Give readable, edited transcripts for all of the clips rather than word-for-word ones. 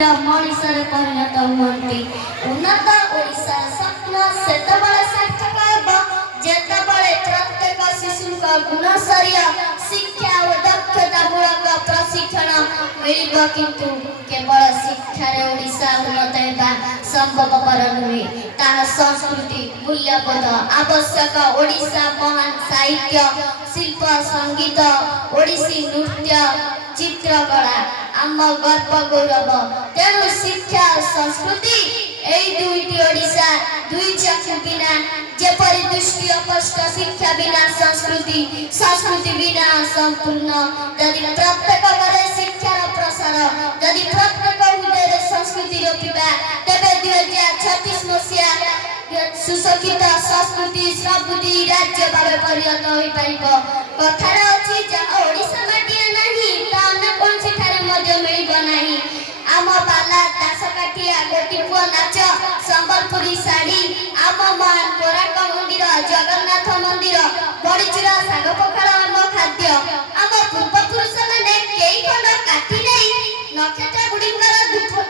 ମଣିଷରେ ପରିଣତ ହୁଅନ୍ତି। ଉନ୍ନତ ଓଡ଼ିଶାର ସ୍ୱପ୍ନ ସେତେବେଳେ ସାର୍ଥକ ହେବ ଯେତେବେଳେ ପ୍ରତ୍ୟେକ ଶିଶୁଙ୍କ ଗୁଣସରୀୟ ଶିକ୍ଷା ଓ ଦକ୍ଷତାମୂଳକ ପ୍ରଶିକ୍ଷଣ ମିଳିବ। କିନ୍ତୁ କେବଳ ଶିକ୍ଷାରେ ଓଡ଼ିଶା ଉନ୍ନତ ହେବା ସମ୍ଭବପର ନୁହେଁ, ତାହା ସଂସ୍କୃତି ମୂଲ୍ୟବୋଧ ଆବଶ୍ୟକ। ଓଡ଼ିଶା ମହାନ ସାହିତ୍ୟ ଶିଳ୍ପ ସଙ୍ଗୀତ ଓଡ଼ିଶୀ ନୃତ୍ୟ ଚିତ୍ରକଳା ଆମ ଗର୍ବ ଗୌରବ। ତେଣୁ ଶିକ୍ଷା ସଂସ୍କୃତି ଏହି ଦୁଇଟି ଓଡ଼ିଶା ଦୁଇ ଚକ୍ଷୁ ବିନା ଯେପରି ଦୃଷ୍ଟି ଅପଷ୍ଟ ଶିକ୍ଷା ବିନା ସଂସ୍କୃତି, ସଂସ୍କୃତି ବିନା ସମ୍ପୂର୍ଣ୍ଣ। ଯଦି ପ୍ରତ୍ୟେକ ଘରେ ଶିକ୍ଷାର ପ୍ରସାର, ଯଦି ପ୍ରତ୍ୟେକ ହୃଦୟରେ ସଂସ୍କୃତି ରୋପିବା, ତେବେ 2036 ମସିହା ସୁଶିକ୍ଷିତ ସଂସ୍କୃତି ସମୃଦ୍ଧି ରାଜ୍ୟ ଭାବେ ପରିଣତ ହୋଇପାରିବ। କଥାରେ ଅଛି ଯାହା ଓଡ଼ିଶା ମାଟିରେ ନାହିଁ ତା ଅନ୍ୟ କୌଣସି ଠାରେ ମଧ୍ୟ ମିଳିବ ନାହିଁ। ଆମ ପାଲା ଦାସକାଠିଆ ଗୋଟିପୁଅ ନାଚ ସମ୍ବଲପୁରୀ ଶାଢ଼ୀ ଆମ ମହାନ କୋଣାର୍କ ମନ୍ଦିର ଜଗନ୍ନାଥ ମନ୍ଦିର ବଡ଼ିଚୁରା ଶାଗ ପଖାଳ ଆମ ଖାଦ୍ୟ। ଆମ ପୂର୍ବପୁରୁଷମାନେ କେଇ ଖଣ୍ଡ କାଠି ନେଇ ନକ୍ଷତ୍ର ଗୁଡ଼ିକର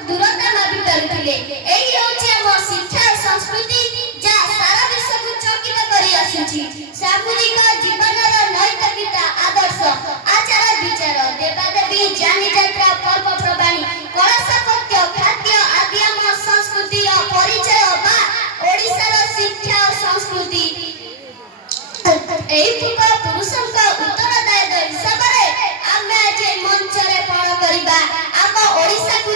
ଦୂରତା ମାପି ପାରୁଥିଲେ। ଏହି ହେଉଛି ଆମ ଶିକ୍ଷା ସଂସ୍କୃତି ଯାହା ସାରା ବିଶ୍ୱକୁ ଚକିତ କରି ଆସୁଛି। ସାମୂହିକ ଜୀବନର ନୈତିକତା ଆଦର୍ଶ ଆଚାର ବିଚାର ଦେବାଦେବୀ ଯାନିଯାତ୍ରା ପର୍ବପର୍ବାଣୀ କଳା ସ୍ଥାପତ୍ୟ ଖାଦ୍ୟ ଆଦି ଆମ ସଂସ୍କୃତିର ପରିଚୟ ବା ଓଡ଼ିଶାର ଶିକ୍ଷା ସଂସ୍କୃତି। ଏହି ପୂର୍ବ ପୁରୁଷଙ୍କ ଉତ୍ତରଦାୟିତ୍ୱ ହିସାବରେ ଆମେ ଆଜି ମଞ୍ଚରେ ପଣ କରିବା ଆମ ଓଡ଼ିଶାକୁ